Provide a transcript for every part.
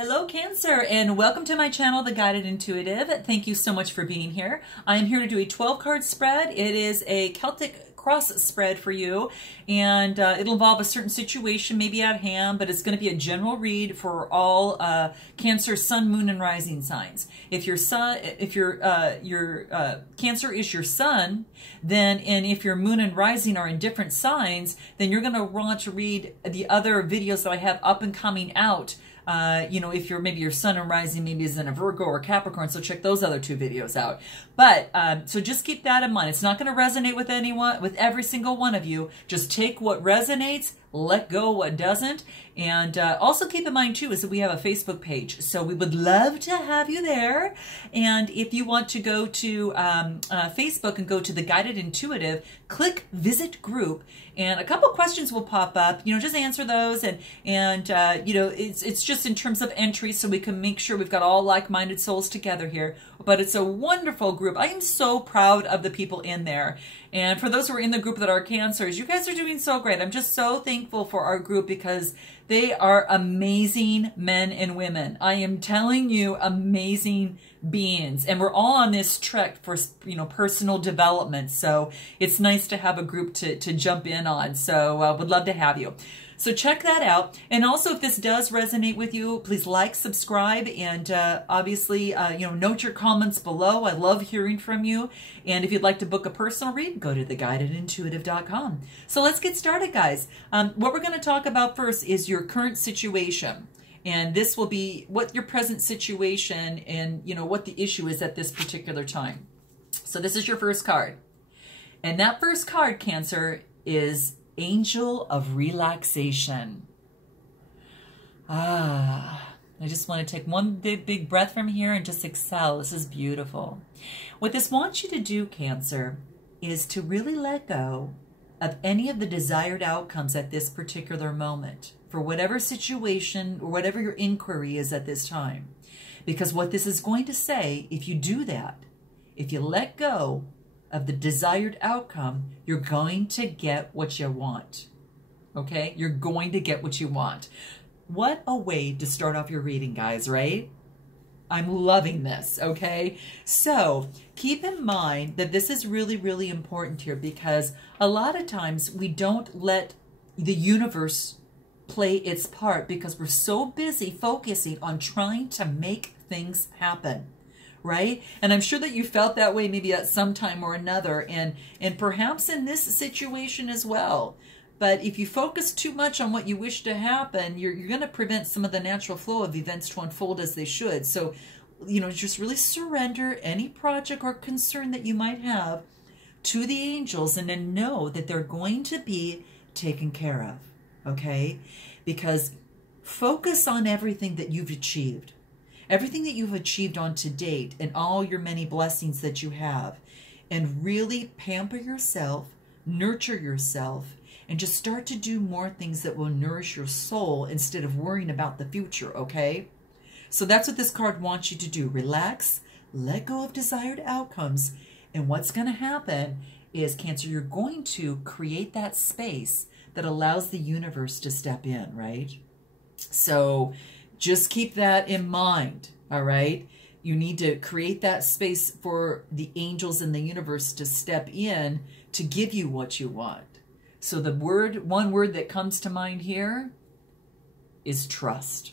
Hello Cancer, and welcome to my channel, The Guided Intuitive. Thank you so much for being here. I am here to do a 12-card spread. It is a Celtic cross spread for you, and it'll involve a certain situation maybe at hand, but it's going to be a general read for all Cancer Sun, Moon, and Rising signs. If your Cancer is your Sun, then and if your Moon and Rising are in different signs, then you're going to want to read the other videos that I have up and coming out. You know, if maybe your Sun and Rising maybe is in a Virgo or Capricorn, so check those other two videos out. But so just keep that in mind. It's not going to resonate with anyone, with every single one of you. Just take what resonates, let go what doesn't. And also keep in mind too is that we have a Facebook page, so we would love to have you there. And if you want to go to Facebook and go to The Guided Intuitive, click Visit Group, and a couple questions will pop up. You know, just answer those, and you know, it's just in terms of entry, so we can make sure we've got all like-minded souls together here. But it's a wonderful group. I am so proud of the people in there. And for those who are in the group that are Cancers, you guys are doing so great. I'm just so thankful for our group because they are amazing men and women. I am telling you, amazing beings. And we're all on this trek for, you know, personal development. So it's nice to have a group to jump in on. So would love to have you. So check that out. And also, if this does resonate with you, please like, subscribe, and obviously, you know, note your comments below. I love hearing from you. And if you'd like to book a personal read, go to theguidedintuitive.com. So let's get started, guys. What we're going to talk about first is your current situation. And this will be what your present situation and, you know, what the issue is at this particular time. So this is your first card. And that first card, Cancer, is Angel of Relaxation. I just want to take one big breath from here and just exhale. This is beautiful. What this wants you to do, Cancer, is to really let go of any of the desired outcomes at this particular moment for whatever situation or whatever your inquiry is at this time. Because what this is going to say, if you do that, if you let go of the desired outcome, you're going to get what you want. Okay? You're going to get what you want. What a way to start off your reading, guys, right? I'm loving this, okay? So keep in mind that this is really, really important here because a lot of times we don't let the universe play its part because we're so busy focusing on trying to make things happen. Right? And I'm sure that you felt that way maybe at some time or another, and perhaps in this situation as well. But if you focus too much on what you wish to happen, you're going to prevent some of the natural flow of events to unfold as they should. So, you know, just really surrender any project or concern that you might have to the angels, and then know that they're going to be taken care of. Okay? Because focus on everything that you've achieved. Everything that you've achieved on to date and all your many blessings that you have, and really pamper yourself, nurture yourself, and just start to do more things that will nourish your soul instead of worrying about the future, okay? So that's what this card wants you to do. Relax, let go of desired outcomes, and what's going to happen is, Cancer, you're going to create that space that allows the universe to step in, right? So just keep that in mind, all right? You need to create that space for the angels and the universe to step in to give you what you want. So the one word that comes to mind here is trust,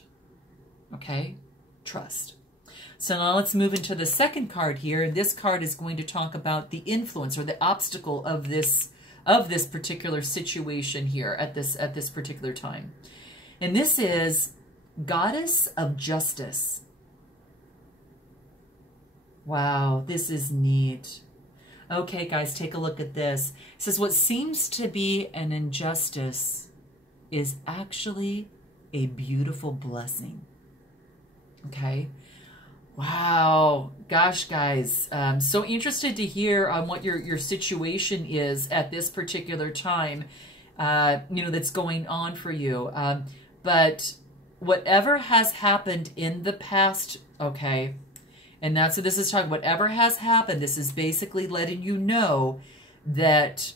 okay? Trust. So now let's move into the second card here. This card is going to talk about the influence or the obstacle of this particular situation here at this particular time. And this is Goddess of Justice. Wow, this is neat. Okay, guys, take a look at this. It says, what seems to be an injustice is actually a beautiful blessing. Okay? Wow. Gosh, guys, I'm so interested to hear on what your situation is at this particular time, you know, that's going on for you. But whatever has happened in the past, okay, and that's what this is talking, whatever has happened, this is basically letting you know that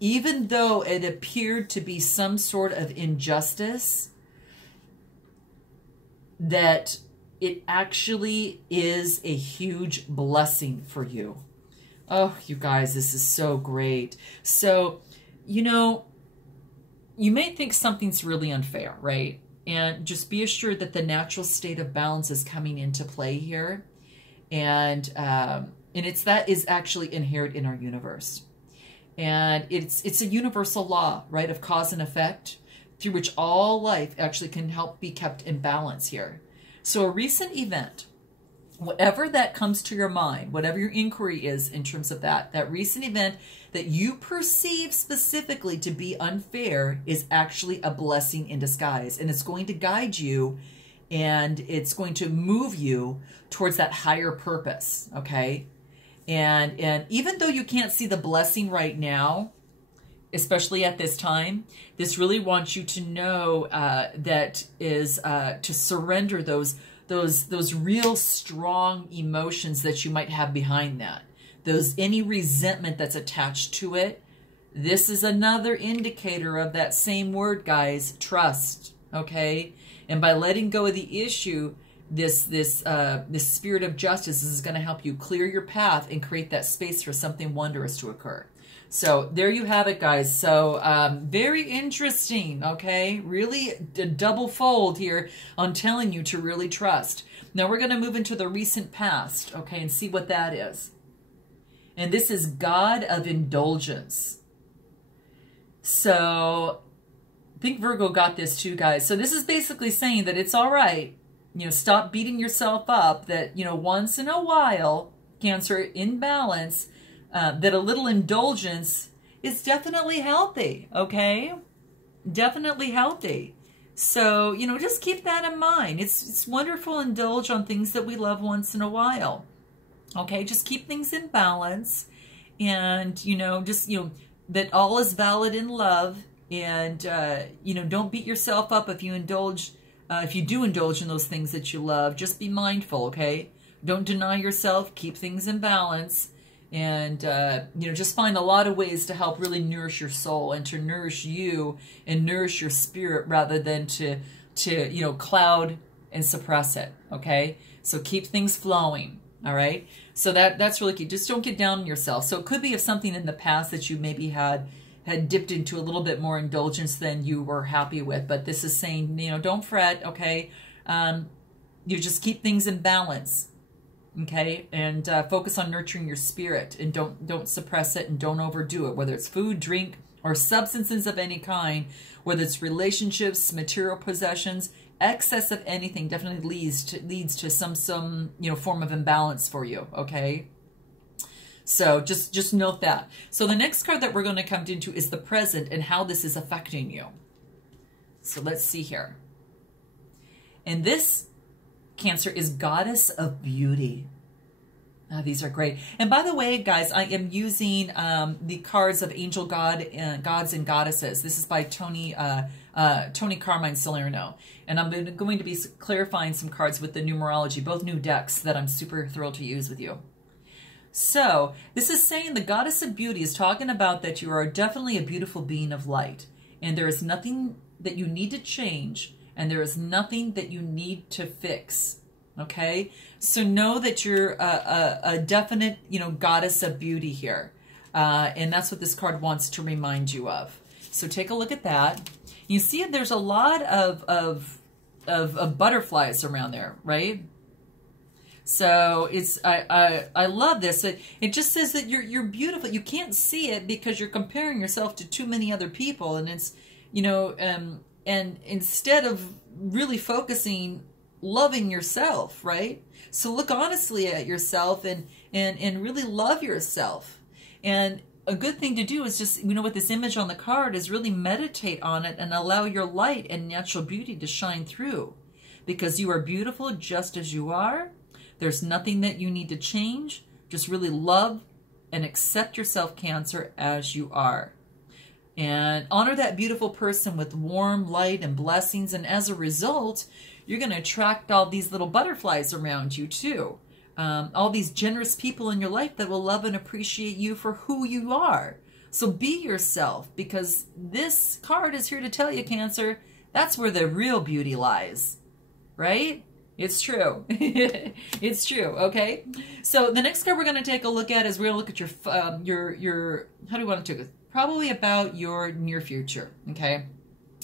even though it appeared to be some sort of injustice, that it actually is a huge blessing for you. Oh, you guys, this is so great. So, you know, you may think something's really unfair, right? And just be assured that the natural state of balance is coming into play here. And it's that is actually inherent in our universe. And it's a universal law, right, of cause and effect, through which all life actually can help be kept in balance here. So a recent event, whatever that comes to your mind, whatever your inquiry is in terms of that recent event that you perceive specifically to be unfair is actually a blessing in disguise. And it's going to guide you, and it's going to move you towards that higher purpose, okay? And even though you can't see the blessing right now, especially at this time, this really wants you to know that is to surrender those real strong emotions that you might have behind that. Any resentment that's attached to it. This is another indicator of that same word, guys, trust, okay? And by letting go of the issue, this spirit of justice is going to help you clear your path and create that space for something wondrous to occur. So there you have it, guys. So very interesting, okay? Really a double fold here on telling you to really trust. Now we're going to move into the recent past, okay, and see what that is. And this is God of Indulgence. So I think Virgo got this too, guys. So this is basically saying that it's all right. You know, stop beating yourself up, that, you know, once in a while, Cancer, in balance, that a little indulgence is definitely healthy, okay? Definitely healthy. So, you know, just keep that in mind. It's wonderful to indulge on things that we love once in a while, okay? Just keep things in balance, and, you know, just, you know, that all is valid in love, and, you know, don't beat yourself up if you indulge. If you do indulge in those things that you love, just be mindful, okay? Don't deny yourself. Keep things in balance. And, you know, just find a lot of ways to help really nourish your soul and to nourish you and nourish your spirit rather than to you know, cloud and suppress it, okay? So keep things flowing, all right? So that's really key. Just don't get down on yourself. So it could be of something in the past that you maybe had dipped into a little bit more indulgence than you were happy with. But this is saying, you know, don't fret, okay? You just keep things in balance, okay? And focus on nurturing your spirit, and don't suppress it, and don't overdo it, whether it's food, drink, or substances of any kind, whether it's relationships, material possessions. Excess of anything definitely leads to some you know, form of imbalance for you, okay? So just note that. So the next card that we're going to come into is the present and how this is affecting you. So let's see here. And this, Cancer, is Goddess of Beauty. Oh, these are great. And by the way, guys, I am using the cards of Angel Gods and Goddesses. This is by Toni Carmine, Salerno. And I'm going to be clarifying some cards with the Numerology, both new decks that I'm super thrilled to use with you. So this is saying the Goddess of Beauty is talking about that you are definitely a beautiful being of light, and there is nothing that you need to change, and there is nothing that you need to fix, okay? So know that you're a definite, you know, Goddess of Beauty here, and that's what this card wants to remind you of. So take a look at that. You see there's a lot of butterflies around there, right? So it's I love this. It just says that you're beautiful. You can't see it because you're comparing yourself to too many other people, and it's, you know, and instead of really focusing, loving yourself, right? So look honestly at yourself and really love yourself. And a good thing to do is just, you know, with this image on the card, is really meditate on it and allow your light and natural beauty to shine through, because you are beautiful just as you are. There's nothing that you need to change. Just really love and accept yourself, Cancer, as you are. And honor that beautiful person with warm light and blessings. And as a result, you're going to attract all these little butterflies around you too. All these generous people in your life that will love and appreciate you for who you are. So be yourself, because this card is here to tell you, Cancer, that's where the real beauty lies, right? It's true. It's true. Okay. So the next card we're going to take a look at is we're going to look at your, how do you want to take it? Probably about your near future. Okay.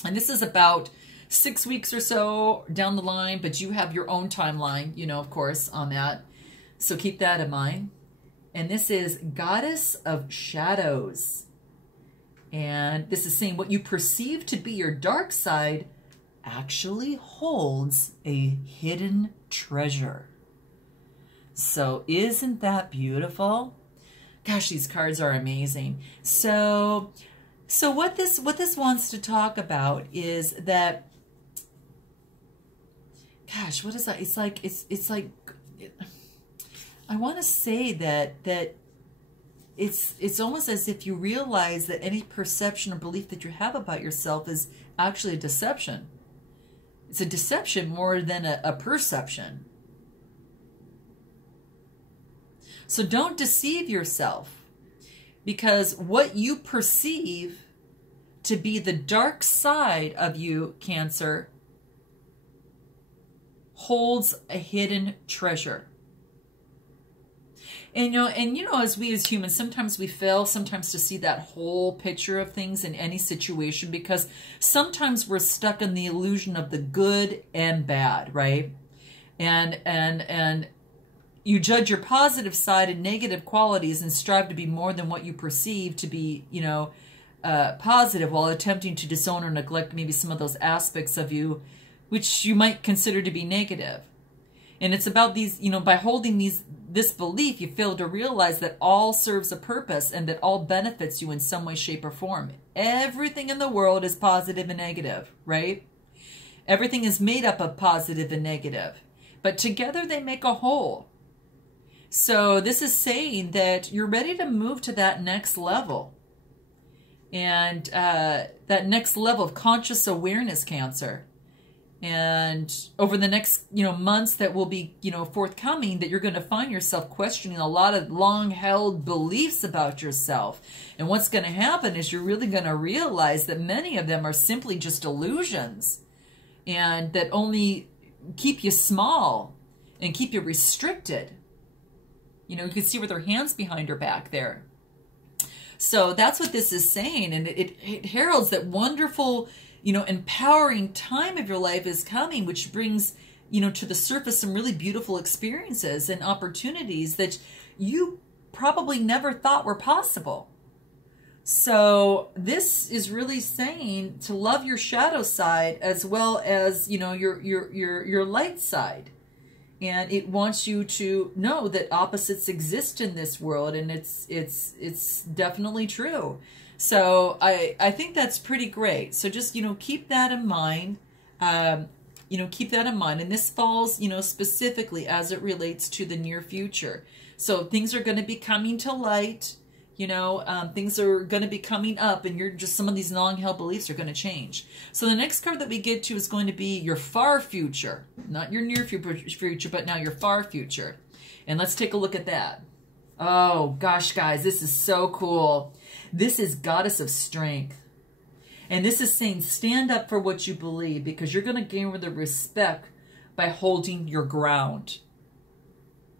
And this is about 6 weeks or so down the line, but you have your own timeline, you know, of course, on that. So keep that in mind. And this is Goddess of Shadows. And this is saying what you perceive to be your dark side actually holds a hidden treasure. So isn't that beautiful? Gosh, these cards are amazing. So what this wants to talk about is that, gosh, what is that? It's like I want to say that it's almost as if you realize that any perception or belief that you have about yourself is actually a deception. It's a deception more than a perception. So don't deceive yourself, because what you perceive to be the dark side of you, Cancer, holds a hidden treasure. And you know, as we as humans, sometimes we fail sometimes to see that whole picture of things in any situation, because sometimes we're stuck in the illusion of the good and bad, right? And you judge your positive side and negative qualities and strive to be more than what you perceive to be, you know, positive, while attempting to disown or neglect maybe some of those aspects of you which you might consider to be negative. And it's about these, you know, by holding this belief, you fail to realize that all serves a purpose and that all benefits you in some way, shape, or form. Everything in the world is positive and negative, right? Everything is made up of positive and negative, but together they make a whole. So this is saying that you're ready to move to that next level. And that next level of conscious awareness, Cancer. And over the next, you know, months that will be, you know, forthcoming, that you're going to find yourself questioning a lot of long-held beliefs about yourself. And what's going to happen is you're really going to realize that many of them are simply just illusions, and that only keep you small and keep you restricted. You know, you can see with her hands behind her back there. So that's what this is saying. And it heralds that wonderful, you know, empowering time of your life is coming, which brings, you know, to the surface some really beautiful experiences and opportunities that you probably never thought were possible. So this is really saying to love your shadow side as well as, you know, your light side. And it wants you to know that opposites exist in this world, and it's definitely true. So I think that's pretty great. So just, you know, keep that in mind. You know, keep that in mind. And this falls, you know, specifically as it relates to the near future. So things are going to be coming to light. You know, things are going to be coming up, and you're just, some of these long-held beliefs are going to change. So the next card that we get to is going to be your far future, not your near future, but now your far future. And let's take a look at that. Oh gosh, guys, this is so cool. This is Goddess of Strength. And this is saying stand up for what you believe, because you're going to gain the respect by holding your ground.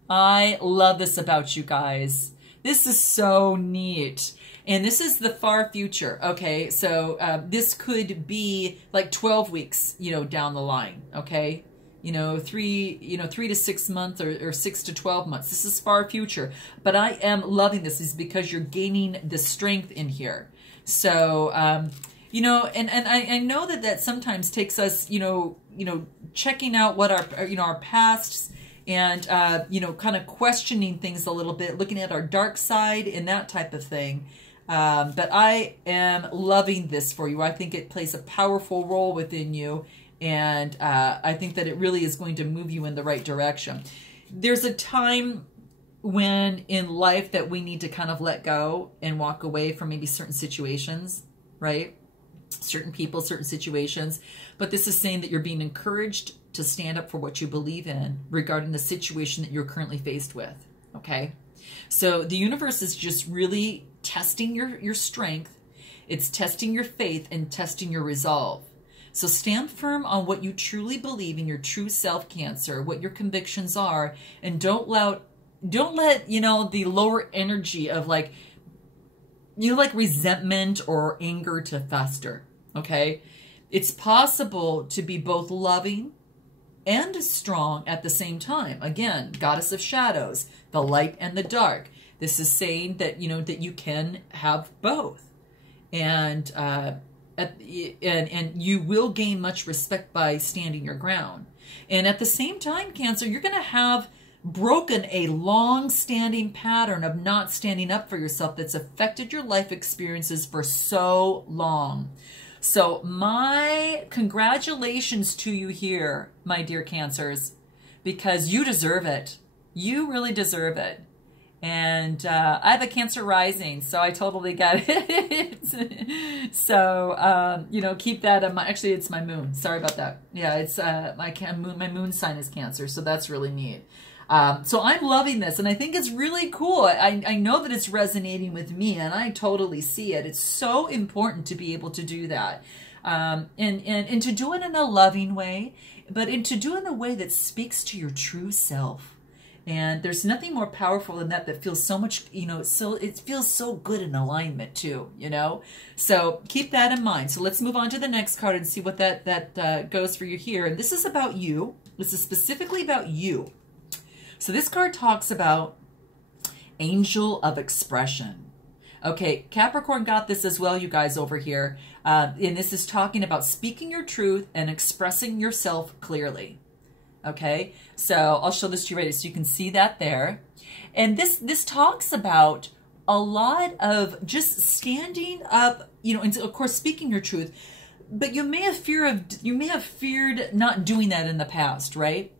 I love this about you guys. This is so neat. And this is the far future. Okay, so this could be like 12 weeks, you know, down the line. Okay, you know, 3 to 6 months or 6 to 12 months. This is far future. But I am loving this is because you're gaining the strength in here. So, you know, and I know that sometimes takes us, you know, checking out what our pasts, and, you know, kind of questioning things a little bit, looking at our dark side and that type of thing. But I am loving this for you. I think it plays a powerful role within you. And I think that it really is going to move you in the right direction. There's a time when in life that we need to kind of let go and walk away from maybe certain situations, right? Certain people, certain situations. But this is saying that you're being encouraged to stand up for what you believe in regarding the situation that you're currently faced with, okay? So the universe is just really testing your strength. It's testing your faith and testing your resolve. So stand firm on what you truly believe in, your true self, Cancer, what your convictions are, and don't let, you know, the lower energy of like, you know, like resentment or anger to fester, okay? It's possible to be both loving and strong at the same time. Again, goddess of shadows, the light and the dark. This is saying that, you know, that you can have both. And you will gain much respect by standing your ground. And at the same time, Cancer, you're going to have broken a long-standing pattern of not standing up for yourself that's affected your life experiences for so long. So my congratulations to you here, my dear Cancers, because you deserve it. You really deserve it. And I have a Cancer rising, so I totally get it. So, you know, keep that in mind. Actually, it's my moon. Sorry about that. Yeah, it's my moon sign is Cancer, so that's really neat. So I'm loving this, and I think it's really cool. I know that it's resonating with me, and I totally see it. It's so important to be able to do that, and to do it in a loving way, but to do it in a way that speaks to your true self. And there's nothing more powerful than that feels so much, you know, so it feels so good in alignment too, you know? So keep that in mind. So let's move on to the next card and see what that goes for you here. And this is about you. This is specifically about you. So this card talks about angel of expression. Okay, Capricorn got this as well, you guys over here. And this is talking about speaking your truth and expressing yourself clearly. Okay, so I'll show this to you right so you can see that there. And this talks about a lot of just standing up, you know, and of course speaking your truth. But you may have feared not doing that in the past, right?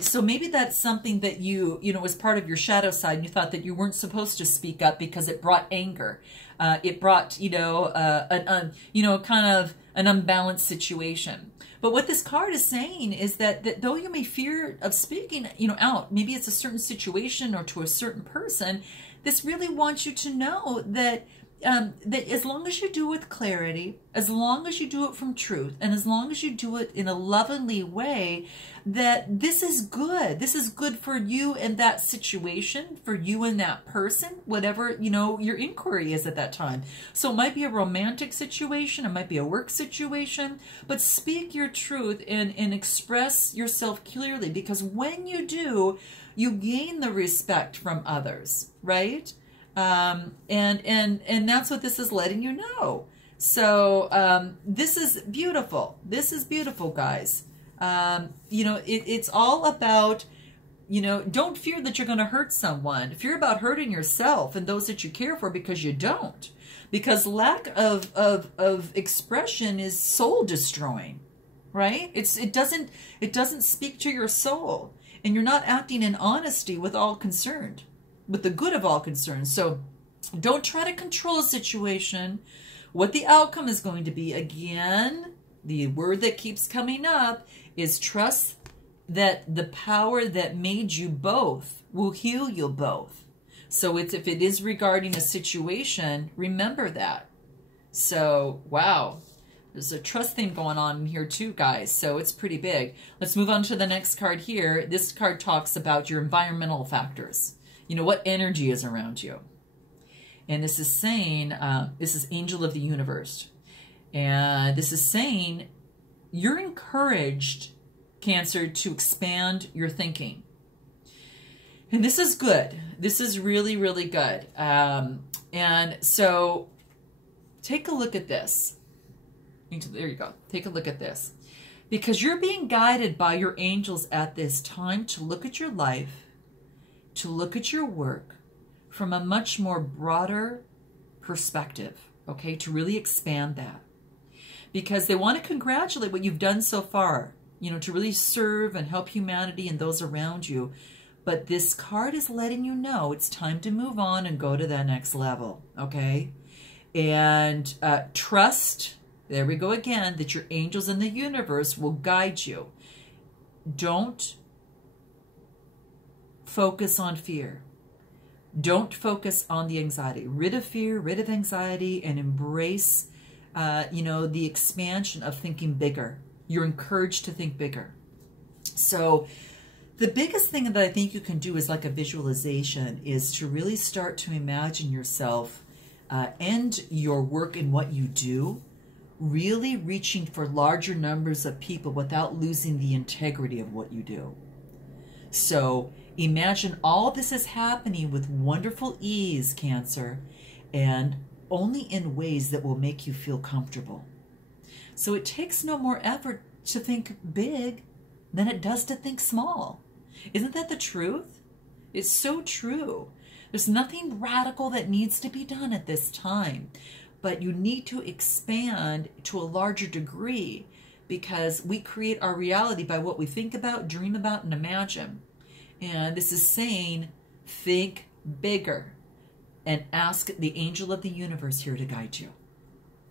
So maybe that's something that you know, was part of your shadow side, and you thought that you weren't supposed to speak up because it brought anger. It brought, you know, kind of an unbalanced situation. But what this card is saying is that though you may fear of speaking, you know, out, maybe it's a certain situation or to a certain person, this really wants you to know that that as long as you do it with clarity, as long as you do it from truth, and as long as you do it in a lovingly way, that this is good. This is good for you and that situation, for you and that person, whatever, you know, your inquiry is at that time. So it might be a romantic situation, it might be a work situation, but speak your truth and express yourself clearly, because when you do, you gain the respect from others, right? And that's what this is letting you know. So this is beautiful. This is beautiful, guys. You know, it's all about, you know, don't fear that you're going to hurt someone. Fear about hurting yourself and those that you care for, because you don't. Because lack of expression is soul destroying, right? It doesn't speak to your soul, and you're not acting in honesty with all concerned, with the good of all concerned. So don't try to control a situation, what the outcome is going to be. Again, the word that keeps coming up is trust that the power that made you both will heal you both. So if it is regarding a situation, remember that. So, wow. There's a trust theme going on here too, guys. So it's pretty big. Let's move on to the next card here. This card talks about your environmental factors. You know, what energy is around you. And this is saying, this is Angel of the Universe. And this is saying you're encouraged, Cancer, to expand your thinking. And this is good. This is really, really good. And so take a look at this. There you go. Take a look at this. Because you're being guided by your angels at this time to look at your life, to look at your work from a much more broader perspective, okay? To really expand that. Because they want to congratulate what you've done so far, you know, to really serve and help humanity and those around you. But this card is letting you know it's time to move on and go to that next level, okay? And trust, there we go again, that your angels in the universe will guide you. Don't focus on fear. Don't focus on the anxiety. Rid of fear, rid of anxiety, and embrace you know, the expansion of thinking bigger. You're encouraged to think bigger. So the biggest thing that I think you can do is like a visualization, is to really start to imagine yourself and your work and what you do, really reaching for larger numbers of people without losing the integrity of what you do. So imagine all this is happening with wonderful ease, Cancer, and only in ways that will make you feel comfortable. So it takes no more effort to think big than it does to think small. Isn't that the truth? It's so true. There's nothing radical that needs to be done at this time, but you need to expand to a larger degree, because we create our reality by what we think about, dream about, and imagine. And this is saying, think bigger and ask the angel of the universe here to guide you.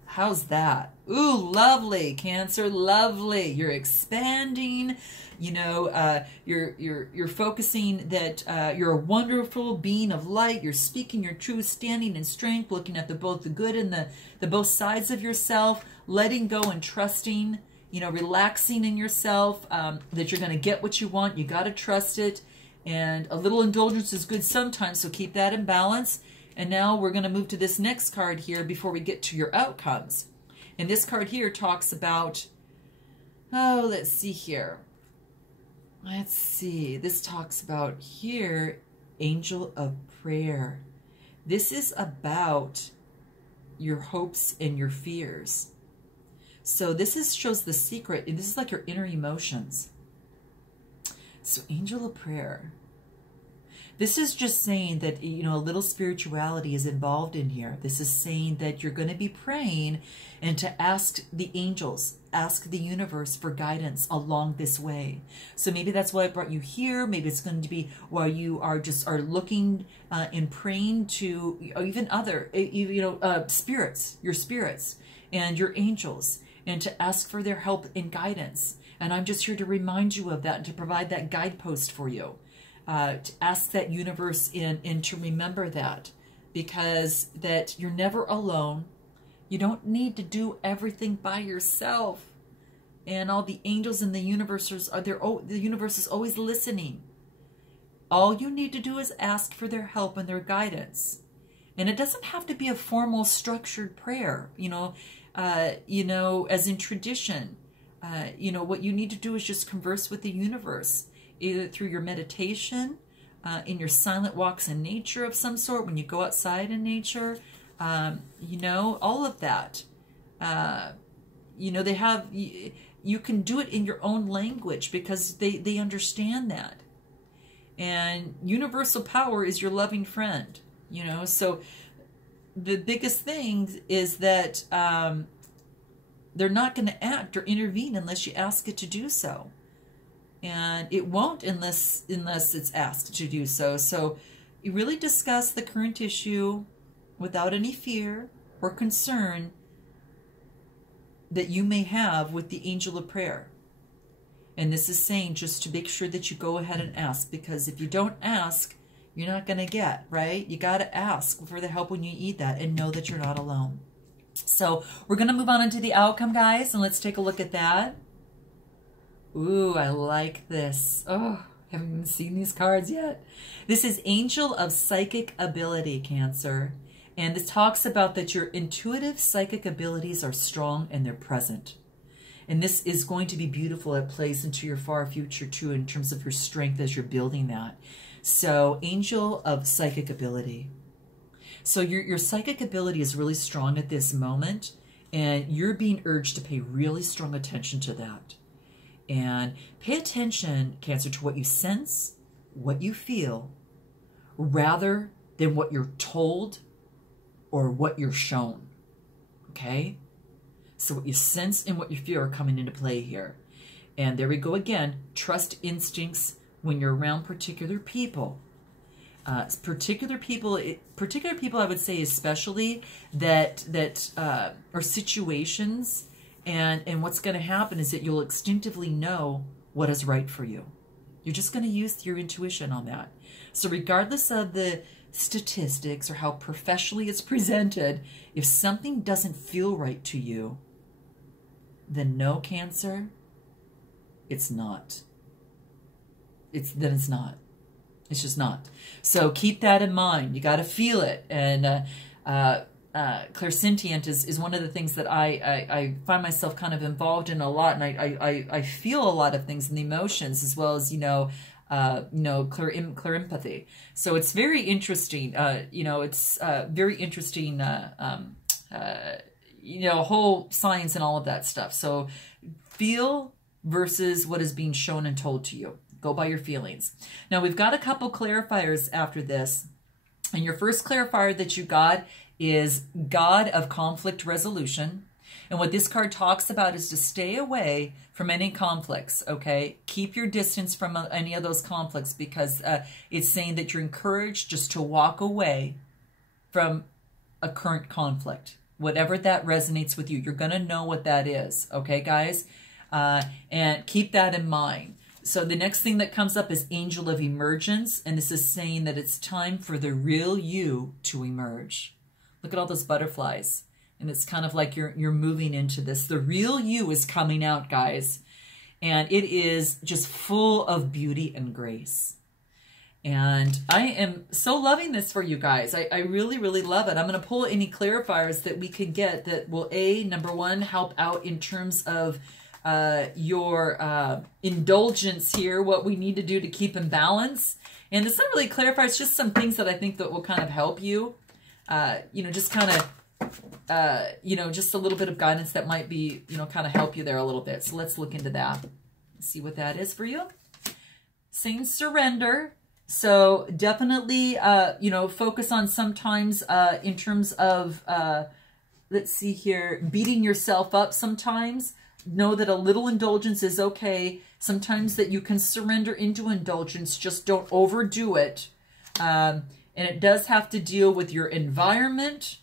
How's that? Ooh, lovely, Cancer, lovely. You're expanding, you know, you're focusing that you're a wonderful being of light. You're speaking your truth, standing in strength, looking at both the good and the both sides of yourself, letting go and trusting, you know, relaxing in yourself, that you're going to get what you want. You got to trust it. And a little indulgence is good sometimes, so keep that in balance. And now we're going to move to this next card here before we get to your outcomes. And this card here talks about, oh, let's see here. Let's see. This talks about here, Angel of Prayer. This is about your hopes and your fears. So this shows the secret, and this is like your inner emotions. So Angel of Prayer. This is just saying that, you know, a little spirituality is involved in here. This is saying that you're going to be praying and to ask the angels, ask the universe for guidance along this way. So maybe that's why I brought you here. Maybe it's going to be while you are looking and praying to even other, you know, spirits, your spirits and your angels, and to ask for their help and guidance. And I'm just here to remind you of that and to provide that guidepost for you. To ask that universe and to remember that, because that you're never alone. You don't need to do everything by yourself. And all the angels in the universe the universe is always listening. All you need to do is ask for their help and their guidance. And it doesn't have to be a formal structured prayer, you know, as in tradition. You know, what you need to do is just converse with the universe, either through your meditation, in your silent walks in nature of some sort, when you go outside in nature, you know, all of that. You know, you can do it in your own language because they understand that. And universal power is your loving friend, you know. So the biggest thing is that they're not going to act or intervene unless you ask it to do so. And it won't unless it's asked to do so. So you really discuss the current issue without any fear or concern that you may have with the Angel of Prayer. And this is saying just to make sure that you go ahead and ask, because if you don't ask, you're not going to get, right? You got to ask for the help when you need that and know that you're not alone. So we're going to move on into the outcome, guys, and let's take a look at that. Ooh, I like this. Oh, haven't even seen these cards yet. This is Angel of Psychic Ability, Cancer. And this talks about that your intuitive psychic abilities are strong and they're present. And this is going to be beautiful. It plays into your far future too, in terms of your strength as you're building that. So Angel of Psychic Ability. So your psychic ability is really strong at this moment, and you're being urged to pay really strong attention to that. And pay attention, Cancer, to what you sense, what you feel, rather than what you're told or what you're shown. Okay? So what you sense and what you feel are coming into play here. And there we go again. Trust instincts when you're around particular people. Particular people, I would say especially, that are situations. And what's going to happen is that you'll instinctively know what is right for you. You're just going to use your intuition on that. So regardless of the statistics or how professionally it's presented, if something doesn't feel right to you, then no, Cancer, it's not. It's not. It's just not. So keep that in mind. You got to feel it. And clairsentient is one of the things that I find myself kind of involved in a lot, and I feel a lot of things in the emotions, as well as clear empathy. So it's very interesting. It's very interesting. Whole science and all of that stuff. So feel versus what is being shown and told to you. Go by your feelings. Now we've got a couple clarifiers after this. And your first clarifier that you got is God of Conflict Resolution. And what this card talks about is to stay away from any conflicts, okay? Keep your distance from any of those conflicts, because it's saying that you're encouraged just to walk away from a current conflict. Whatever that resonates with you, you're going to know what that is, okay, guys? And keep that in mind. So the next thing that comes up is Angel of Emergence, and this is saying that it's time for the real you to emerge. Look at all those butterflies, and it's kind of like you're moving into this. The real you is coming out, guys, and it is just full of beauty and grace. And I am so loving this for you guys. I really, really love it. I'm going to pull any clarifiers that we can get that will, number one, help out in terms of your indulgence here, what we need to do to keep in balance. And it's not really clarify, it's just some things that I think that will kind of help you, just kind of, just a little bit of guidance that might be, kind of help you there a little bit. So let's look into that, see what that is for you. Saying surrender. So definitely, focus on sometimes in terms of, let's see here, beating yourself up sometimes. Know that a little indulgence is okay. Sometimes that you can surrender into indulgence, just don't overdo it. And it does have to deal with your environment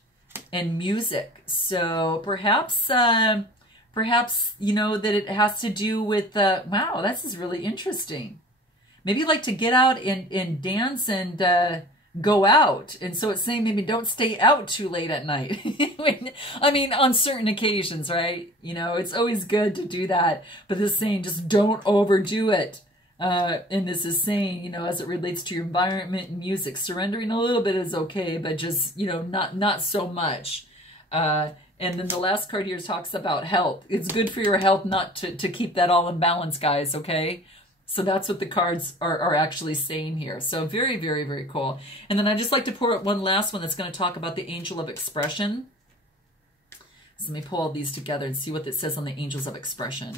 and music. So perhaps, that it has to do with, wow, this is really interesting. Maybe you like to get out and dance and go out. And so it's saying maybe don't stay out too late at night. I mean, on certain occasions, right? It's always good to do that. But this is saying just don't overdo it. And this is saying, as it relates to your environment and music, surrendering a little bit is okay, but just, not so much. And then the last card here talks about health. It's good for your health not to keep that all in balance, guys, okay? So that's what the cards are actually saying here. So very, very, very cool. And then I just like to pour out one last one that's going to talk about the Angel of Expression. So let me pull all these together and see what it says on the Angels of Expression.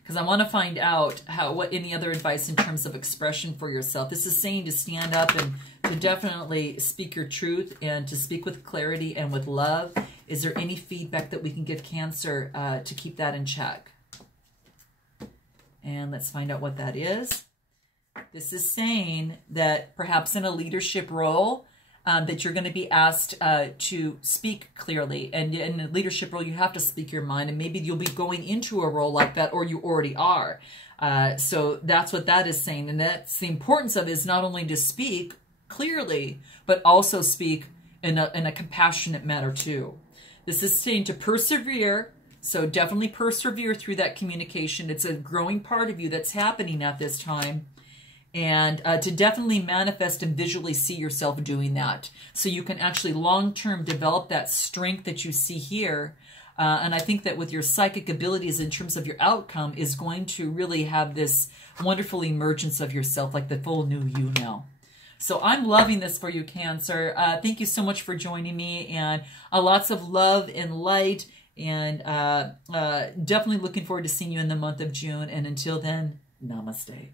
Because I want to find out what any other advice in terms of expression for yourself. This is saying to stand up and to definitely speak your truth and to speak with clarity and with love. Is there any feedback that we can give Cancer to keep that in check? And let's find out what that is. This is saying that perhaps in a leadership role, that you're going to be asked to speak clearly. And in a leadership role, you have to speak your mind. And maybe you'll be going into a role like that, or you already are. So that's what that is saying. And that's the importance of it, is not only to speak clearly, but also speak in a compassionate manner too. This is saying to persevere. So definitely persevere through that communication. It's a growing part of you that's happening at this time. And to definitely manifest and visually see yourself doing that. So you can actually long-term develop that strength that you see here. And I think that with your psychic abilities in terms of your outcome is going to really have this wonderful emergence of yourself, like the full new you now. So I'm loving this for you, Cancer. Thank you so much for joining me. And lots of love and light. And definitely looking forward to seeing you in the month of June. And until then, namaste.